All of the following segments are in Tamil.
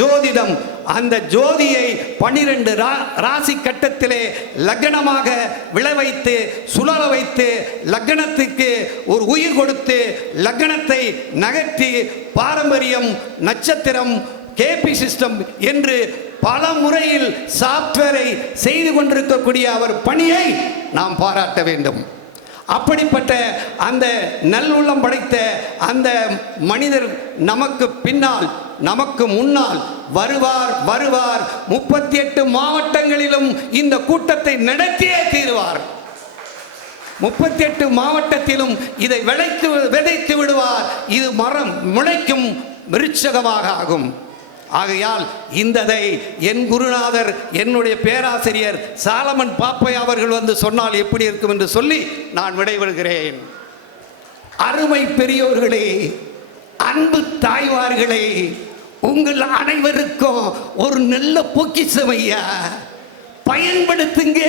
ஜோதிடம் அந்த ஜோதியை 12 ராசி கட்டத்திலே லக்னமாக விளைவைத்து சுழல வைத்து லக்னத்துக்கு ஒரு உயிர் கொடுத்து லக்னத்தை நகர்த்தி பாரம்பரியம் நட்சத்திரம் கேபி சிஸ்டம் என்று பல முறையில் சாப்ட்வேரை செய்து கொண்டிருக்கக்கூடிய அவர் பணியை நாம் பாராட்ட வேண்டும். அப்படிப்பட்ட அந்த நல்லுள்ளம் படைத்த அந்த மனிதர் நமக்கு பின்னால் நமக்கு முன்னால் வருவார் 38 மாவட்டங்களிலும் இந்த கூட்டத்தை நடத்தியே தீருவார். 38 மாவட்டத்திலும் இதை விதைத்து விடுவார். இது மரம் முளைக்கும் விருட்சகமாக ஆகும். ஆகையால் இந்ததை என் குருநாதர் என்னுடைய பேராசிரியர் சாலமன் பாப்பையா அவர்கள் வந்து சொன்னால் எப்படி இருக்கும் என்று சொல்லி நான் விடைபெறுகிறேன். அருமை பெரியோர்களே, அன்பு தாய்மார்களே, உங்கள் அனைவருக்கும் ஒரு நல்ல பொக்கிஷம் ஐயா, பயன்படுத்துங்க.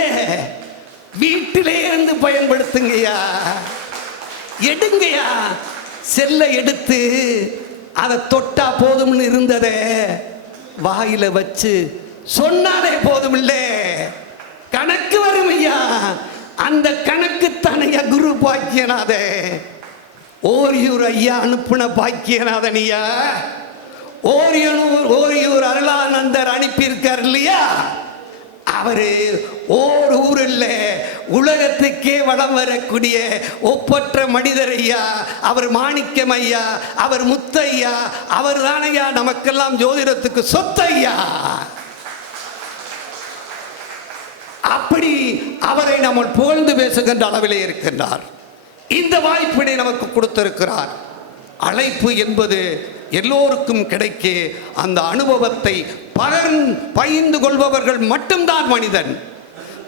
வீட்டிலே இருந்து பயன்படுத்துங்கய்யா. எடுங்கய்யா, செல்லை எடுத்து அதை தொட்டா போதும்னு இருந்ததை வாயில வச்சு சொன்னாலே போதும் இல்ல, கணக்கு வரும் ஐயா. அந்த கணக்கு தானையா குரு பாக்கியநாத ஓரியூர் ஐயா அனுப்புன பாக்கியநாதன் ஐயா. ஓரியூர் அருளானந்தர் அனுப்பியிருக்கார் இல்லையா, அவரு ஓர் ஊர் இல்ல உலகத்துக்கே வளம் வரக்கூடிய ஒப்பற்ற மனிதர் ஐயா. அவர் மாணிக்கம் ஐயா, அவர் முத்தையா, அவர் தானையா நமக்கெல்லாம் ஜோதிடத்துக்கு சொத்தையா. அப்படி அவரை நம்ம புகழ்ந்து பேசுகின்ற அளவிலே இருக்கின்றார். இந்த வாய்ப்பினை நமக்கு கொடுத்திருக்கிறார். அழைப்பு என்பது எல்லோருக்கும் கிடைக்க அந்த அனுபவத்தை பகிர்ந்து கொள்பவர்கள் மட்டும்தான் மனிதன்.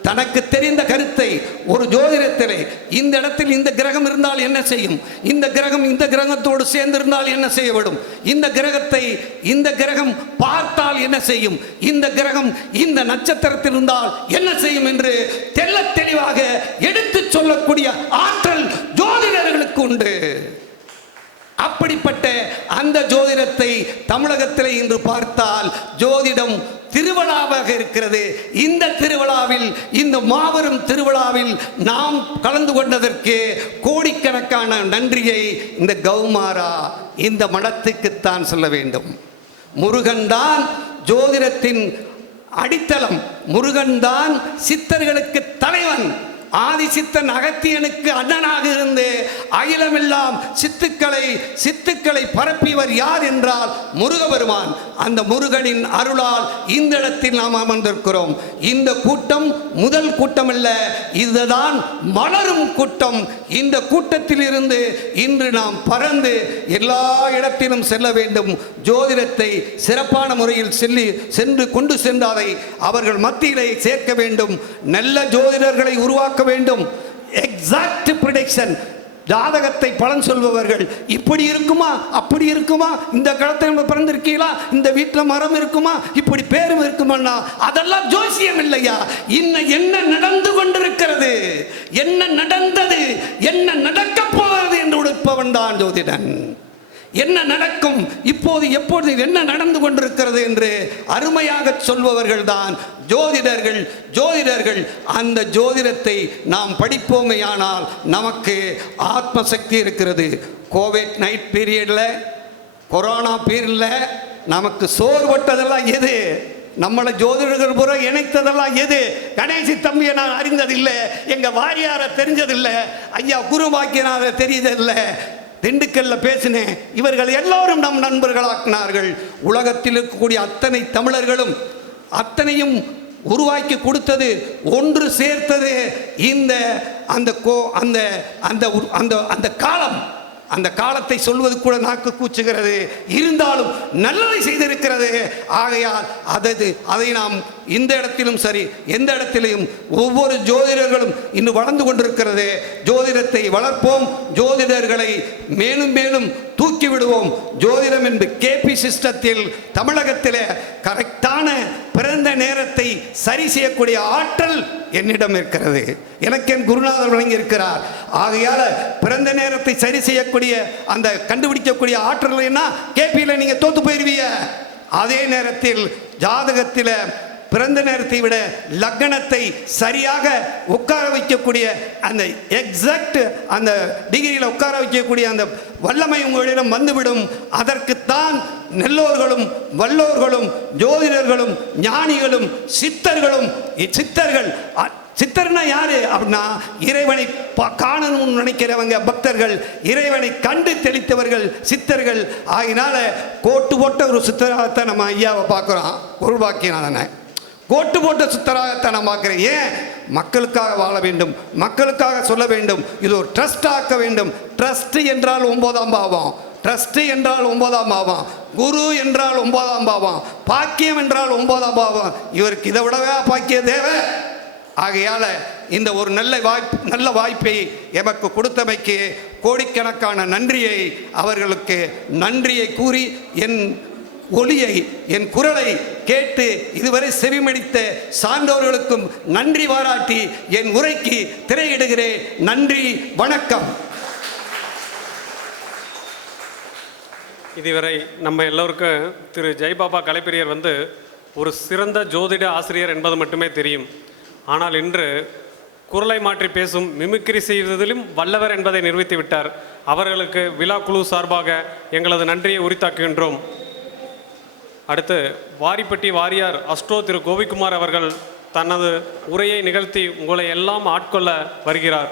தனக்கு தெரிந்த கருத்தை ஒரு ஜோதிடத்திலே இந்த இடத்தில் இந்த கிரகம் இருந்தால் என்ன செய்யும், இந்த கிரகம் இந்த கிரகத்தோடு சேர்ந்திருந்தால் என்ன செய்யப்படும், இந்த கிரகத்தை இந்த கிரகம் பார்த்தால் என்ன செய்யும், இந்த கிரகம் இந்த நட்சத்திரத்தில் இருந்தால் என்ன செய்யும் என்று தெள்ளத் தெளிவாக எடுத்து சொல்லக்கூடிய ஆற்றல் ஜோதிடர்களுக்கு உண்டு. அப்படிப்பட்ட அந்த ஜோதிடத்தை தமிழகத்தில் இன்று பார்த்தால் ஜோதிடம் திருவிழாவாக இருக்கிறது. இந்த திருவிழாவில், இந்த மாபெரும் திருவிழாவில் நாம் கலந்து கொண்டதற்கு கோடிக்கணக்கான நன்றியை இந்த கௌமாரா இந்த மடத்துக்குத்தான் சொல்ல வேண்டும். முருகன் தான் ஜோதிடத்தின் அடித்தளம், முருகன் தான் சித்தர்களுக்கு தலைவன். ஆதிசித்தன் அகத்தியனுக்கு அண்ணனாக இருந்து அகிலமெல்லாம் சித்துக்களை பரப்பியவர் யார் என்றால் முருகபெருமான். அந்த முருகனின் அருளால் இந்த இடத்தில் நாம் அமர்ந்திருக்கிறோம். இந்த கூட்டம் முதல் கூட்டம் அல்ல, இதுதான் மலரும் கூட்டம். இந்த கூட்டத்தில் இருந்து இன்று நாம் பறந்து எல்லா இடத்திலும் செல்ல வேண்டும். ஜோதிடத்தை சிறப்பான முறையில் சென்று கொண்டு சென்றாரை அவர்கள் மத்தியிலே சேர்க்க வேண்டும். நல்ல ஜோதிடர்களை உருவாக்க வேண்டும். எக்ஸாக்ட் ப்ரெடிக்ஷன், ஜாதகத்தை பலன் சொல்பவர்கள் இப்படி இருக்குமா அப்படி இருக்குமா, இந்த காலத்தில் பிறந்திருக்கீங்களா, இந்த வீட்டில் மரம் இருக்குமா, இப்படி பேரும் இருக்குமா, அதெல்லாம் ஜோசியம் இல்லையா. இன்னும் என்ன நடந்து கொண்டிருக்கிறது, என்ன நடந்தது, என்ன நடக்க போகிறது என்று உழைப்பவன் தான் ஜோதிடன். என்ன நடக்கும், இப்போது எப்பொழுது என்ன நடந்து கொண்டிருக்கிறது என்று அருமையாக சொல்பவர்கள் தான் ஜோதிடர்கள். அந்த ஜோதிடத்தை நாம் படிப்போமையானால் நமக்கு ஆத்ம சக்தி இருக்கிறது. கோவிட் நைட் பீரியடில், கொரோனா பீரியடில் நமக்கு சோர்வட்டதெல்லாம் எது, நம்மளை ஜோதிடர்கள் பூரா இணைத்ததெல்லாம் எது? கணேசி தம்பியை நான் அறிந்ததில்லை, எங்கள் வாரியாரை தெரிஞ்சதில்லை, ஐயா குருவாக்கியனாரை தெரியதில்லை, திண்டுக்கல்ல பேசினேன். இவர்கள் எல்லோரும் நம் நண்பர்களாக்கினார்கள். உலகத்தில் இருக்கக்கூடிய அத்தனை தமிழர்களும் அத்தனையும் உருவாக்கி கொடுத்தது, ஒன்று சேர்த்தது இந்த அந்த காலம். அந்த காலத்தை சொல்வது கூட நாக்கு கூச்சுகிறது, இருந்தாலும் நல்லதை செய்திருக்கிறது. ஆகையால் அதை நாம் இந்த இடத்திலும் சரி எந்த இடத்திலும் ஒவ்வொரு ஜோதிடர்களும் இன்னும் வளர்ந்து கொண்டிருக்கிறது. ஜோதிடத்தை வளர்ப்போம், ஜோதிடர்களை மேலும் மேலும் தூக்கி விடுவோம். ஜோதிடம் என்பது கேபி சிஸ்டத்தில் தமிழகத்தில் கரெக்டான பிறந்த நேரத்தை சரி செய்யக்கூடிய ஆற்றல் என்னிடம் இருக்கிறது. எனக்கு என் குருநாதர் வழங்கி இருக்கிறார். ஆகையால் பிறந்த நேரத்தை சரி செய்யக்கூடிய அந்த கண்டுபிடிக்கக்கூடிய ஆற்றல் என்ன, கேபியில் நீங்கள் தோத்து போயிருவீங்க. அதே நேரத்தில் ஜாதகத்தில் பிறந்த நேரத்தை விட லக்னத்தை சரியாக உட்கார வைக்கக்கூடிய அந்த எக்ஸாக்ட் அந்த டிகிரியில் உட்கார வைக்கக்கூடிய அந்த வல்லமை உங்களிடம் வந்துவிடும். அதற்குத்தான் நல்லோர்களும் வல்லோர்களும் ஜோதிடர்களும் ஞானிகளும் சித்தர்களும் சித்தர்னா யாரு அப்படின்னா இறைவனை காணணும்னு நினைக்கிறவங்க பக்தர்கள், இறைவனை கண்டு தெளித்தவர்கள் சித்தர்கள். ஆகினால கோட்டு போட்ட ஒரு சித்தராகத்தான் நம்ம ஐயாவை பார்க்குறோம். பொருள்வாக்கியனான கோட்டு போட்ட சித்தராகத்தான் நான் பார்க்குறேன். ஏன்? மக்களுக்காக வாழ வேண்டும், மக்களுக்காக சொல்ல வேண்டும், இது ஒரு ட்ரஸ்ட் ஆக்க வேண்டும். ட்ரஸ்ட் என்றால் 9ஆம் பாவம், ட்ரஸ்ட் என்றால் 9ஆம் பாவம், குரு என்றால் 9ஆம் பாவம், பாக்கியம் என்றால் 9ஆம் பாவம். இவருக்கு இதை விடவே பாக்கியம் தேவை. ஆகையால் இந்த ஒரு நல்ல வாய்ப்பை எமக்கு கொடுத்தமைக்கு கோடிக்கணக்கான நன்றியை அவர்களுக்கு நன்றியை கூறி என் ஒளியை என் குரலை கேட்டு இதுவரை செவிமடித்த சான்றோர்களுக்கும் நன்றி பாராட்டி என் உரைக்கு திரையிடுகிறேன். நன்றி, வணக்கம். இதுவரை நம்ம எல்லோருக்கும் திரு ஜெயபாபா கலைப்பிரியர் ஒரு சிறந்த ஜோதிட ஆசிரியர் என்பது மட்டுமே தெரியும். ஆனால் இன்று குரலை மாற்றி பேசும் மிமிக்ரி செய்வதிலும் வல்லவர் என்பதை நிரூபித்து விட்டார். அவர்களுக்கு விழா குழு சார்பாக எங்களது நன்றியை உரித்தாக்குகின்றோம். அடுத்து வாரிப்பட்டி வாரியார் அஸ்ட்ரோ திரு கோவிக்குமார் அவர்கள் தனது உரையை நிகழ்த்தி உங்களை எல்லாம் ஆட்கொள்ள வருகிறார்.